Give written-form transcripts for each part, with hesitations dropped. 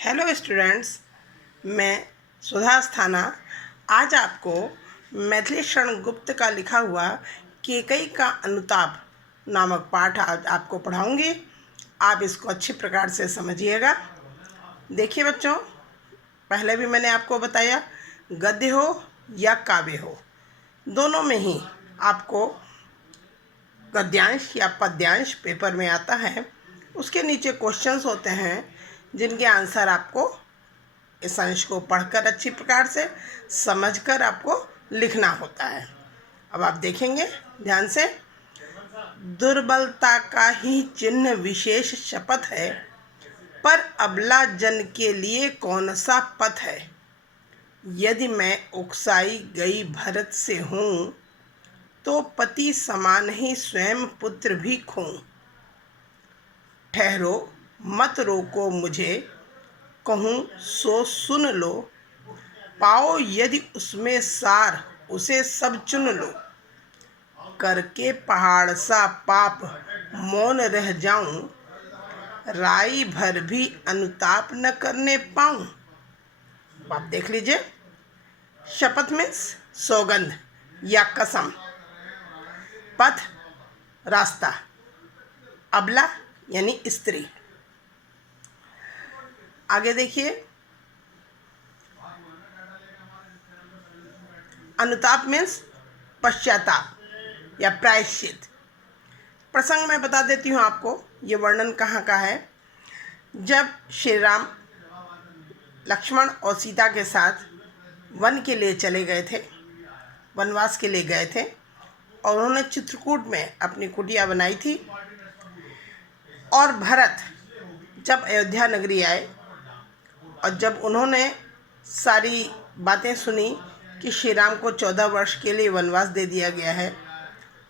Hello students, मैं सुधा अस्थाना आज आपको मैथिली शरण गुप्त का लिखा हुआ केकई का अनुताप नामक पाठ आज आपको पढ़ाऊंगी। आप इसको अच्छी प्रकार से समझिएगा। देखिए बच्चों, पहले भी मैंने आपको बताया, गद्य हो या काव्य हो, दोनों में ही आपको गद्यांश या पद्यांश पेपर में आता है। उसके नीचे क्वेश्चंस होते हैं जिनके आंसर आपको इस अंश को पढ़कर अच्छी प्रकार से समझकर आपको लिखना होता है। अब आप देखेंगे ध्यान से। दुर्बलता का ही चिन्ह विशेष शपथ है, पर अबला जन के लिए कौन सा पथ है। यदि मैं उकसाई गई भरत से हूँ, तो पति समान ही स्वयं पुत्र भी खूं। ठहरो मत रोको मुझे, कहूँ सो सुन लो। पाओ यदि उसमें सार, उसे सब चुन लो। करके पहाड़ सा पाप मौन रह जाऊं, राई भर भी अनुताप न करने पाऊं। आप देख लीजिए, शपथ मीन्स सौगंध या कसम, पथ रास्ता, अबला यानी स्त्री। आगे देखिए, अनुताप मीन्स पश्चाताप या प्रायश्चित। प्रसंग मैं बता देती हूँ आपको, ये वर्णन कहाँ का है। जब श्री राम लक्ष्मण और सीता के साथ वन के लिए चले गए थे, वनवास के लिए गए थे, और उन्होंने चित्रकूट में अपनी कुटिया बनाई थी। और भरत जब अयोध्या नगरी आए और जब उन्होंने सारी बातें सुनी कि श्री राम को 14 वर्ष के लिए वनवास दे दिया गया है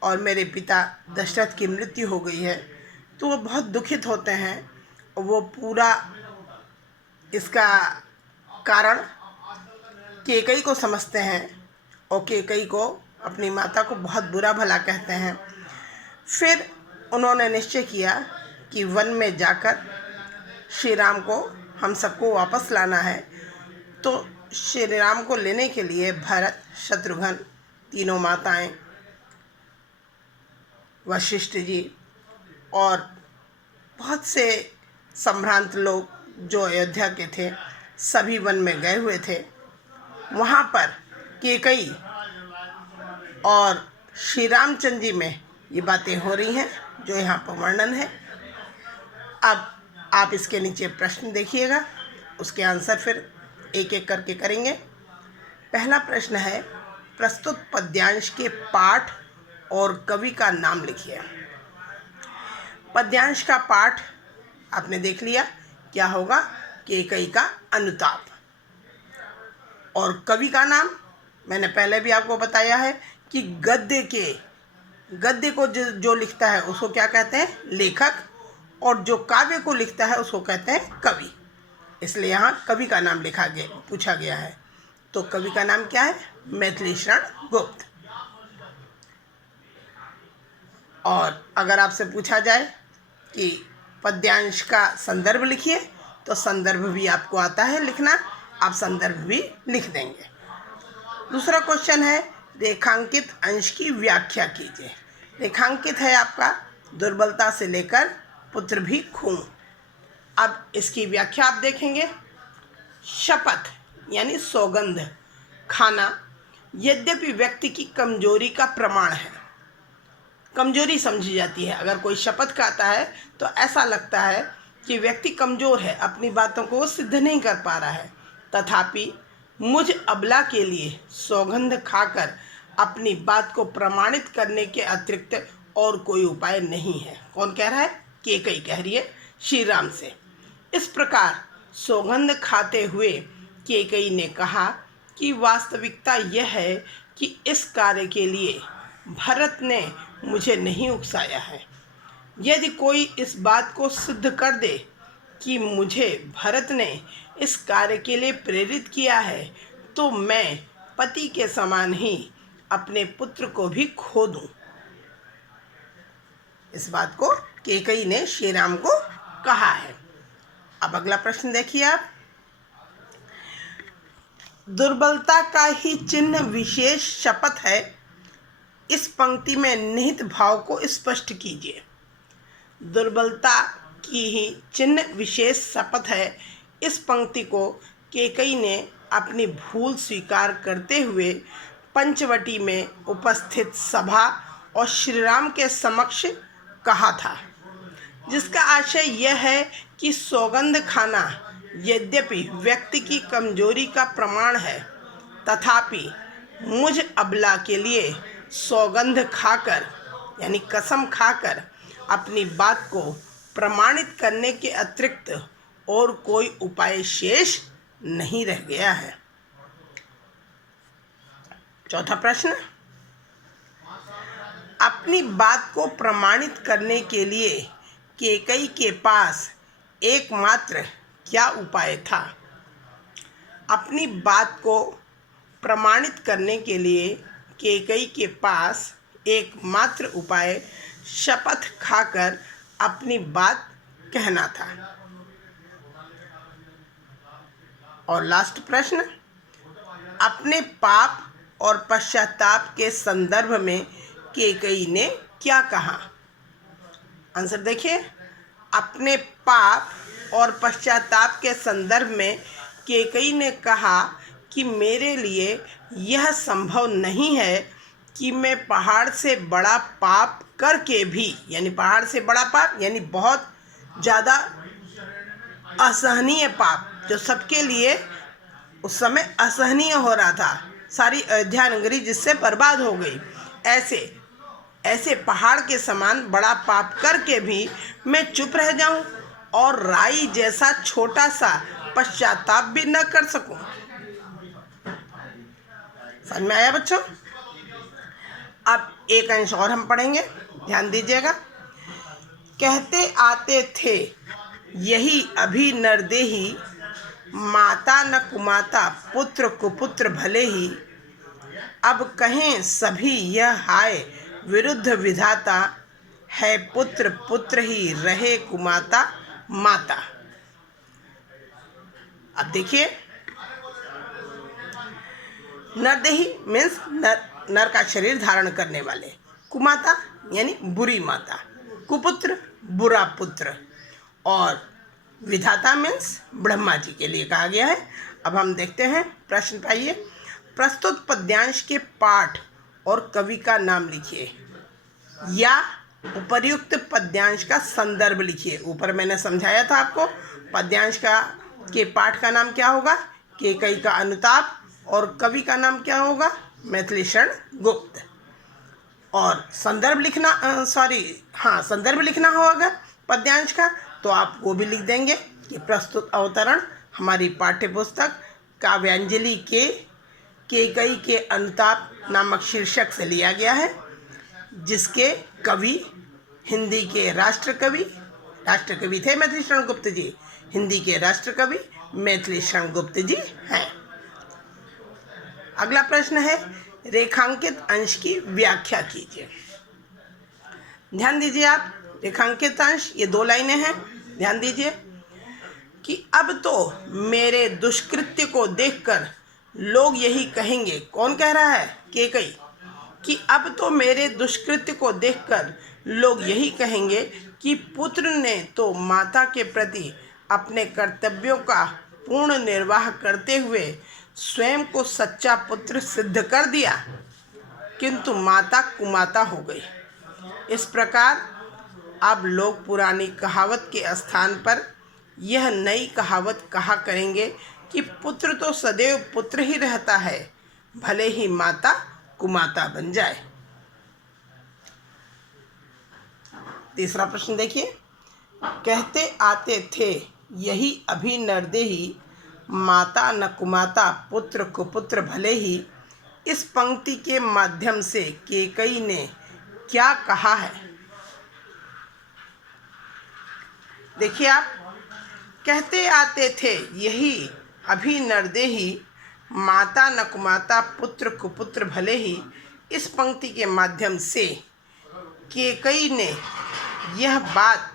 और मेरे पिता दशरथ की मृत्यु हो गई है, तो वो बहुत दुखित होते हैं। और वो पूरा इसका कारण केकई को समझते हैं और केकई को, अपनी माता को, बहुत बुरा भला कहते हैं। फिर उन्होंने निश्चय किया कि वन में जाकर श्री राम को हम सबको वापस लाना है। तो श्री राम को लेने के लिए भरत, शत्रुघ्न, तीनों माताएं, वशिष्ठ जी और बहुत से संभ्रांत लोग जो अयोध्या के थे, सभी वन में गए हुए थे। वहाँ पर केकई और श्री रामचंद्र जी में ये बातें हो रही हैं जो यहाँ पर वर्णन है। अब आप इसके नीचे प्रश्न देखिएगा, उसके आंसर फिर एक एक करके करेंगे। पहला प्रश्न है, प्रस्तुत पद्यांश के पाठ और कवि का नाम लिखिए। पद्यांश का पाठ आपने देख लिया, क्या होगा, केकई का अनुताप। और कवि का नाम मैंने पहले भी आपको बताया है कि गद्य को जो लिखता है उसको क्या कहते हैं, लेखक, और जो काव्य को लिखता है उसको कहते हैं कवि। इसलिए यहाँ कवि का नाम पूछा गया है। तो कवि का नाम क्या है, मैथिली शरण गुप्त। और अगर आपसे पूछा जाए कि पद्यांश का संदर्भ लिखिए, तो संदर्भ भी आपको आता है लिखना, आप संदर्भ भी लिख देंगे। दूसरा क्वेश्चन है, रेखांकित अंश की व्याख्या कीजिए। रेखांकित है आपका दुर्बलता से लेकर पुत्र भी खूं। अब इसकी व्याख्या आप देखेंगे। शपथ यानी सौगंध खाना यद्यपि व्यक्ति की कमजोरी का प्रमाण है, कमजोरी समझी जाती है। अगर कोई शपथ खाता है तो ऐसा लगता है कि व्यक्ति कमजोर है, अपनी बातों को सिद्ध नहीं कर पा रहा है। तथापि मुझ अबला के लिए सौगंध खाकर अपनी बात को प्रमाणित करने के अतिरिक्त और कोई उपाय नहीं है। कौन कह रहा है, केकई कह रही है श्री राम से। इस प्रकार सौगंध खाते हुए केकई ने कहा कि वास्तविकता यह है कि इस कार्य के लिए भरत ने मुझे नहीं उकसाया है। यदि कोई इस बात को सिद्ध कर दे कि मुझे भरत ने इस कार्य के लिए प्रेरित किया है, तो मैं पति के समान ही अपने पुत्र को भी खो दूं। इस बात को केकई ने श्री राम को कहा है। अब अगला प्रश्न देखिए आप। दुर्बलता का ही चिन्ह विशेष शपथ है, इस पंक्ति में निहित भाव को स्पष्ट कीजिए। दुर्बलता की ही चिन्ह विशेष शपथ है, इस पंक्ति को कैकेयी ने अपनी भूल स्वीकार करते हुए पंचवटी में उपस्थित सभा और श्री राम के समक्ष कहा था, जिसका आशय यह है कि सौगंध खाना यद्यपि व्यक्ति की कमजोरी का प्रमाण है, तथापि मुझ अबला के लिए सौगंध खाकर यानी कसम खाकर अपनी बात को प्रमाणित करने के अतिरिक्त और कोई उपाय शेष नहीं रह गया है। चौथा प्रश्न, अपनी बात को प्रमाणित करने के लिए कैकेयी के पास एकमात्र क्या उपाय था? अपनी बात को प्रमाणित करने के लिए कैकेयी के पास एकमात्र उपाय शपथ खाकर अपनी बात कहना था। और लास्ट प्रश्न, अपने पाप और पश्चाताप के संदर्भ में कैकेयी ने क्या कहा? आंसर देखिए, अपने पाप और पश्चाताप के संदर्भ में कैकेयी ने कहा कि मेरे लिए यह संभव नहीं है कि मैं पहाड़ से बड़ा पाप करके भी, यानी पहाड़ से बड़ा पाप यानी बहुत ज़्यादा असहनीय पाप जो सबके लिए उस समय असहनीय हो रहा था, सारी अयोध्या नगरी जिससे बर्बाद हो गई, ऐसे पहाड़ के समान बड़ा पाप करके भी मैं चुप रह जाऊं और राई जैसा छोटा सा पश्चाताप भी न कर सकूं। समझ में आया बच्चों? अब एक अंश और हम पढ़ेंगे, ध्यान दीजिएगा। कहते आते थे यही अभी नरदेही, माता न कुमाता पुत्र कुपुत्र भले ही, अब कहें सभी यह हाय विरुद्ध विधाता, है पुत्र पुत्र ही रहे कुमाता माता। अब देखिए, नरदेही मीन्स नर का शरीर धारण करने वाले, कुमाता यानी बुरी माता, कुपुत्र बुरा पुत्र, और विधाता मीन्स ब्रह्मा जी के लिए कहा गया है। अब हम देखते हैं प्रश्न पाइए। प्रस्तुत पद्यांश के पाठ और कवि का नाम लिखिए या उपर्युक्त पद्यांश का संदर्भ लिखिए। ऊपर मैंने समझाया था आपको, पद्यांश के पाठ का नाम क्या होगा? कैकेयी का अनुताप, और कवि का नाम क्या होगा? मैथिलीशरण गुप्त। और संदर्भ लिखना संदर्भ लिखना हो अगर पद्यांश का, तो आप वो भी लिख देंगे कि प्रस्तुत अवतरण हमारी पाठ्य पुस्तक काव्यांजलि के कैकेयी के अनुताप नामक शीर्षक से लिया गया है, जिसके कवि हिंदी के राष्ट्रकवि थे मैथिलीशरण गुप्त जी, हिंदी के राष्ट्रकवि मैथिलीशरण गुप्त जी हैं। अगला प्रश्न है, रेखांकित अंश की व्याख्या कीजिए। ध्यान दीजिए आप, रेखांकित अंश ये 2 लाइनें हैं, ध्यान दीजिए कि अब तो मेरे दुष्कृत्य को देखकर लोग यही कहेंगे। कौन कह रहा है? कैकेयी। कि अब तो मेरे दुष्कृत्य को देखकर लोग यही कहेंगे कि पुत्र ने तो माता के प्रति अपने कर्तव्यों का पूर्ण निर्वाह करते हुए स्वयं को सच्चा पुत्र सिद्ध कर दिया, किंतु माता कुमाता हो गई। इस प्रकार अब लोग पुरानी कहावत के स्थान पर यह नई कहावत कहा करेंगे कि पुत्र तो सदैव पुत्र ही रहता है, भले ही माता कुमाता बन जाए। तीसरा प्रश्न देखिए, कहते आते थे यही अभी नरदेही, माता न कुमाता पुत्र कुपुत्र भले ही, इस पंक्ति के माध्यम से कैकेयी ने क्या कहा है? देखिए आप, कहते आते थे यही अभी नरदेही, माता न कुमाता पुत्र कुपुत्र भले ही, इस पंक्ति के माध्यम से कैकेयी ने यह बात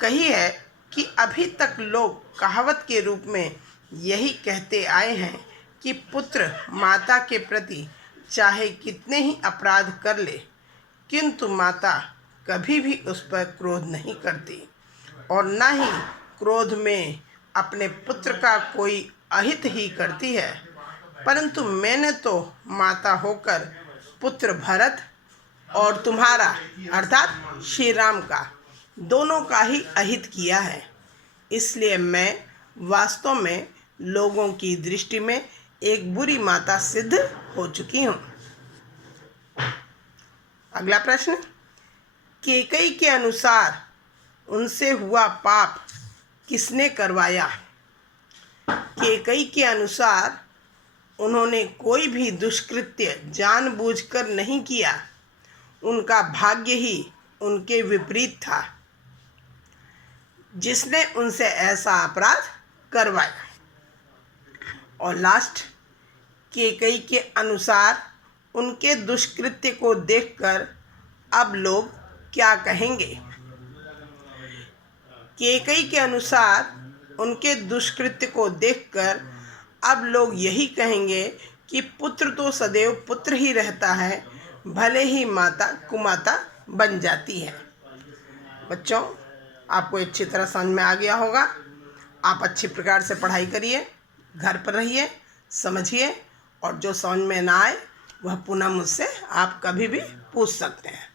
कही है कि अभी तक लोग कहावत के रूप में यही कहते आए हैं कि पुत्र माता के प्रति चाहे कितने ही अपराध कर ले, किंतु माता कभी भी उस पर क्रोध नहीं करती और न ही क्रोध में अपने पुत्र का कोई अहित ही करती है। परंतु मैंने तो माता होकर पुत्र भरत और तुम्हारा अर्थात श्री राम का दोनों का ही अहित किया है। इसलिए मैं वास्तव में लोगों की दृष्टि में एक बुरी माता सिद्ध हो चुकी हूँ। अगला प्रश्न, कैकेयी के अनुसार उनसे हुआ पाप किसने करवाया? कैकेयी के अनुसार उन्होंने कोई भी दुष्कृत्य जानबूझकर नहीं किया, उनका भाग्य ही उनके विपरीत था जिसने उनसे ऐसा अपराध करवाया। और लास्ट, कैकेयी के अनुसार उनके दुष्कृत्य को देखकर अब लोग क्या कहेंगे? कैकेयी के अनुसार उनके दुष्कृत्य को देखकर अब लोग यही कहेंगे कि पुत्र तो सदैव पुत्र ही रहता है, भले ही माता कुमाता बन जाती है। बच्चों, आपको अच्छी तरह समझ में आ गया होगा। आप अच्छी प्रकार से पढ़ाई करिए, घर पर रहिए, समझिए, और जो समझ में ना आए वह पुनः मुझसे आप कभी भी पूछ सकते हैं।